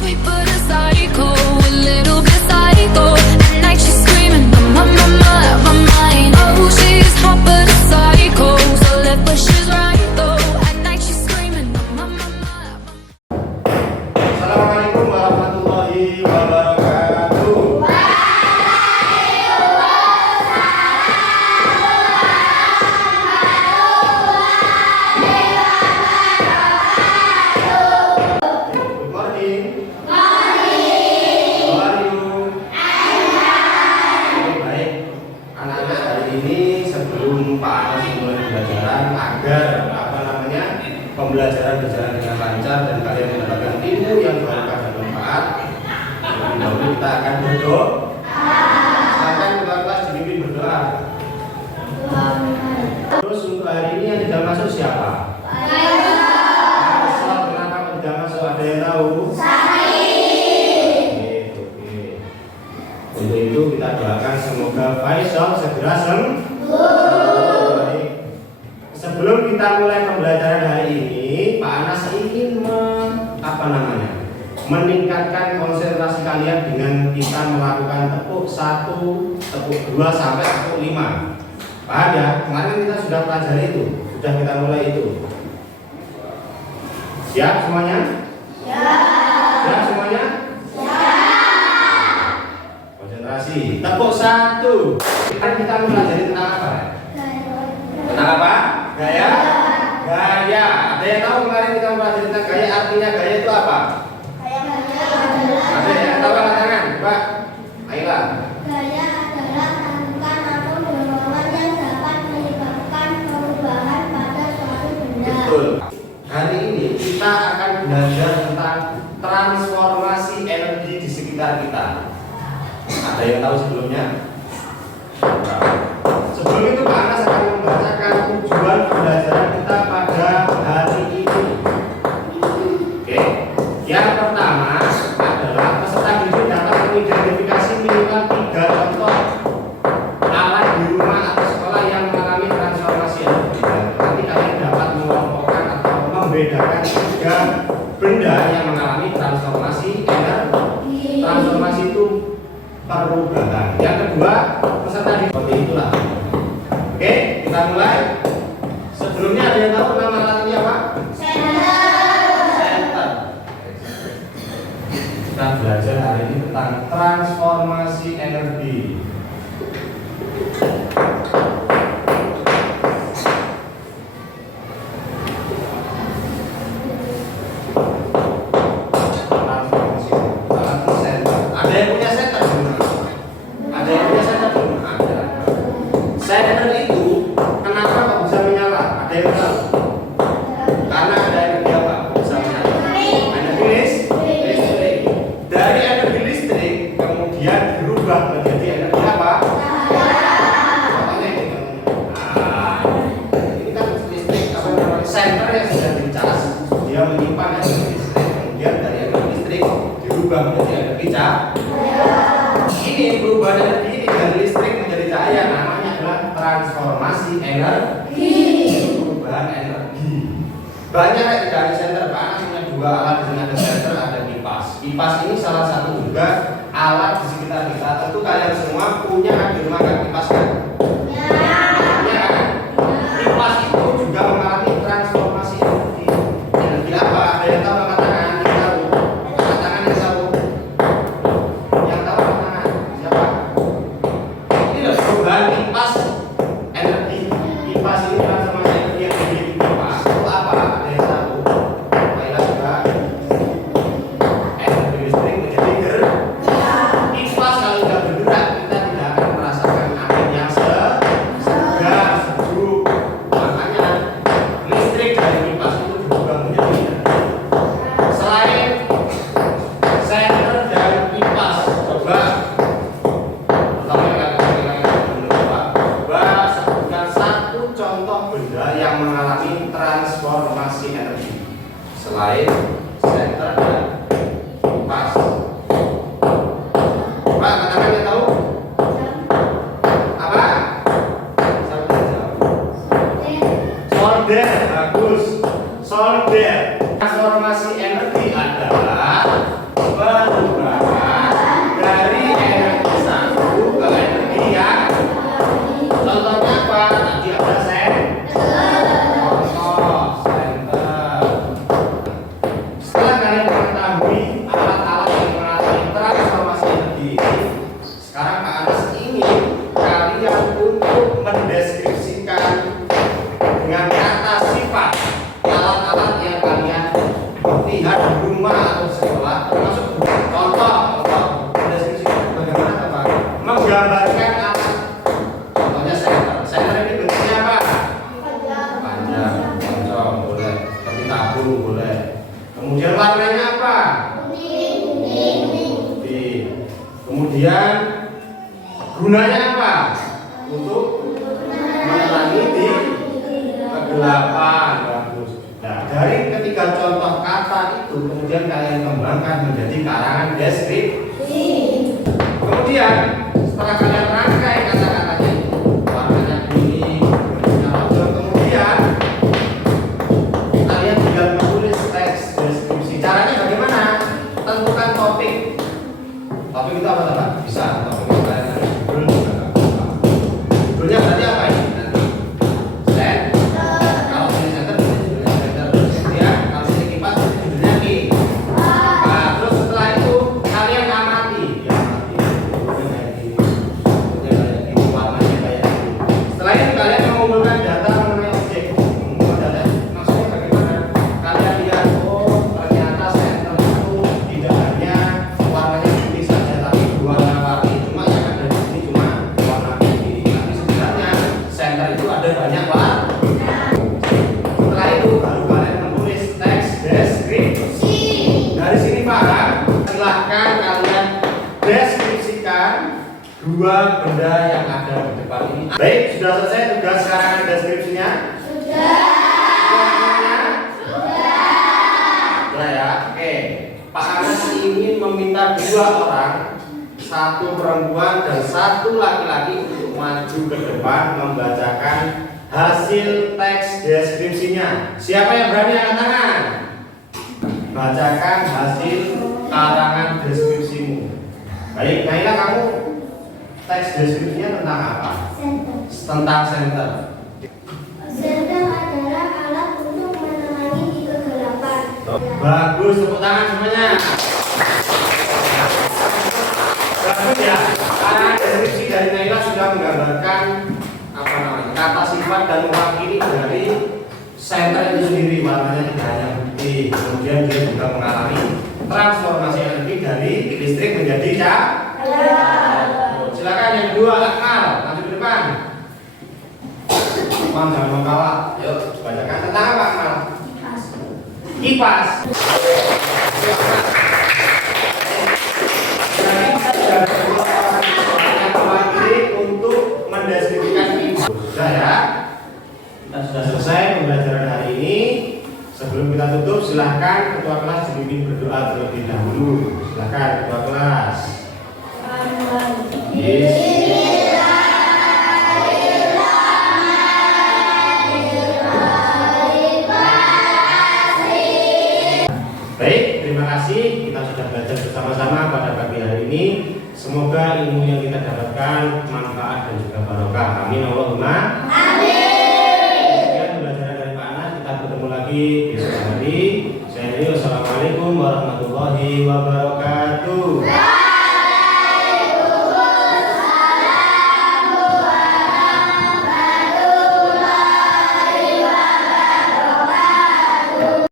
sweet but a psycho, a little bit psycho. At night she's screaming, I'm my mind. Oh, she's hot but a psycho, so left but she's right though. At night she's screaming, I'm Assalamualaikum warahmatullahi wabarakatuh. Good morning. How are you? Baik. Anak-anak hari ini sebelum Pak Anas mulai pembelajaran agar pembelajaran berjalan dengan lancar dan kalian mendapatkan ilmu yang berkah dan manfaat. Lebih dahulu kita akan berdoa. Silakan keluar kelas dipimpin berdoa. Terus untuk hari ini yang tidak masuk siapa? Faisal. Kenapa tidak masuk? Ada yang tahu? Oke. Untuk itu kita doakan semoga Faisal segera sembuh. Sebelum kita mulai pembelajaran hari ini, Pak Anas ingin meningkatkan konsentrasi kalian dengan kita melakukan tepuk 1, tepuk 2 sampai tepuk 5. Paham ya? Kemarin kita sudah pelajari itu, sudah kita mulai itu. Siap semuanya? Siap semuanya? Konsentrasi. Tepuk 1. Sekarang kita pelajari tentang apa? Tentang apa? Gaya? Gaya. Ada yang tahu kemarin kita mempelajari tentang gaya, artinya gaya itu apa? Ada yang tahu angkat tangan? Coba. Ayolah. Gaya adalah ramukan atau dorongan yang dapat menyebabkan perubahan pada suatu benda. Betul. Hari ini kita akan belajar tentang transformasi energi di sekitar kita. Ada yang tahu sebelumnya? Sebelum itu Pak Anas akan membacakan tujuan pembelajaran kita pada hari ini. Oke. Yang pertama adalah peserta didik dapat mengidentifikasi minimal 3 contoh alat di rumah atau sekolah yang mengalami transformasi energi. Nanti kalian dapat mengelompokkan atau membedakan 3 benda yang mengalami transformasi energi. Transformasi itu perubahan. Yang kedua, peserta didik seperti itulah. Oke, kita mulai. Sebelumnya ada yang tahu nama alat ini apa? Senter. Kita belajar hari ini tentang transformasi energi. Transformasi. Alat senter. Ada yang punya senter? Ada yang punya senter? Ada. Senter itu kenapa kok bisa menyala? Ada yang tahu? Karena ada energi apa? Bisa menyala. Energi listrik. Dari energi listrik kemudian berubah menjadi energi apa? Nah, ini kan listrik apa namanya? Senter yang sudah dicas, dia menyimpan energi listrik. Kemudian dari energi listrik dirubah menjadi energi cahaya. Ini perubahan energi ini dari listrik menjadi cahaya namanya adalah transformasi energi. Perubahan energi. Banyak dari senter. Pak Anas punya 2 alat di sini, ada senter, ada kipas. Kipas ini salah satu juga alat di sekitar kita. Tentu kalian semua punya di rumah kan kipas kan? Ya kan? Kipas itu juga mengalami transformasi energi. Energi apa? Ada yang tahu angkat tangan? Yang tahu? Angkat tangan yang tahu? Yang tahu angkat tangan? Siapa? Ini loh perubahan kipas energi. Kipas ini transformasi energi yang terjadi di kipas itu apa? Ada yang tahu? Baiklah juga. Energi listrik menjadi gerak. Kipas kalau tidak bergerak kita tidak akan merasakan angin yang segar, sejuk. Makanya listrik dari kipas itu berubah menjadi energi. Selain senter dan kipas, coba sebutkan 1 contoh benda yang mengalami transformasi energi selain senter dan kipas. Pak, katakan yang tahu? Apa? Siapa yang tahu? Solder, bagus. Solder. Transformasi energi adalah mengetahui alat-alat yang mengalami transformasi energi. Sekarang Pak Anas ingin kalian untuk mendeskripsikan dengan kata sifat alat-alat yang kalian lihat di rumah atau sekolah, termasuk contoh deskripsi bagaimana Pak menggambarkan alat. Contohnya senter. Senter ini bentuknya apa? Panjang, moncong, boleh. Seperti tabung, boleh. Kemudian warnanya apa? Putih. Kemudian gunanya apa? Untuk menerangi di kegelapan. Bagus. Nah, dari ketiga contoh kata itu kemudian kalian kembangkan menjadi karangan deskripsi. Kemudian setelah kalian rangkai kata-katanya itu, warnanya kuning, bentuknya hijau, kemudian kalian tinggal menulis teks deskripsi. Caranya bagaimana? Tentukan topik. Topik itu apa teman? Bisa topik itu kalian ada judul juga nggak apa-apa. Judulnya berarti apa ini? Nanti stand. Kalau ini center, judulnya center. Kemudian kalau ini kipas, judulnya ki. Nah, terus setelah itu kalian amati, ya amati. Judulnya kayak gini, judulnya kayak gini, warnanya kayak gini. Setelah itu kalian mengumpulkan data mengenai objek. Mengumpulkan data maksudnya bagaimana? Kalian lihat, oh ternyata center itu tidak hanya warnanya putih saja, tapi warna-warni. Cuma yang ada di sini cuma warna putih. Tapi sebenarnya center itu ada banyak warna. Setelah itu baru kalian menulis teks deskripsi. Dari sini paham? Silahkan kalian deskripsikan dua benda yang ada di depan ini. Baik, sudah selesai tugas karangan deskripsinya? Sudah ya, oke. Pak Anas ingin meminta dua orang, satu perempuan dan satu laki-laki untuk maju ke depan membacakan hasil teks deskripsinya. Siapa yang berani angkat tangan? Bacakan hasil karangan deskripsimu. Baik, Naila, kamu teks deskripsinya tentang apa? Tentang center. Senter adalah alat untuk menerangi di kegelapan. Bagus, tepuk tangan semuanya. Bagus ya. Karangan deskripsi dari Naila sudah menggambarkan apa namanya kata sifat dan mewakili dari center itu sendiri. Warnanya tidak hanya putih, kemudian dia juga mengalami transformasi energi dari listrik menjadi cahaya. Silakan yang kedua, Akmal, maju ke depan. Akmal jangan mengkawal. Yuk, bacakan tentang apa, Akmal? Kipas. Yuk, Akmal. Jadi kita sudah berdua orang yang mewakili untuk mendeskripsikan kipas. Sudah ya? Kita sudah selesai pembelajaran hari ini. Sebelum kita tutup, silahkan ketua kelas dipimpin berdoa terlebih dahulu. Silahkan ketua kelas. Baik, terima kasih. Kita sudah belajar bersama-sama pada pagi hari ini. Semoga ilmu yang kita dapatkan manfaat dan juga barokah. Amin Allahumma. Kita bertemu lagi besok hari. Saya Rio. Assalamualaikum warahmatullahi wabarakatuh.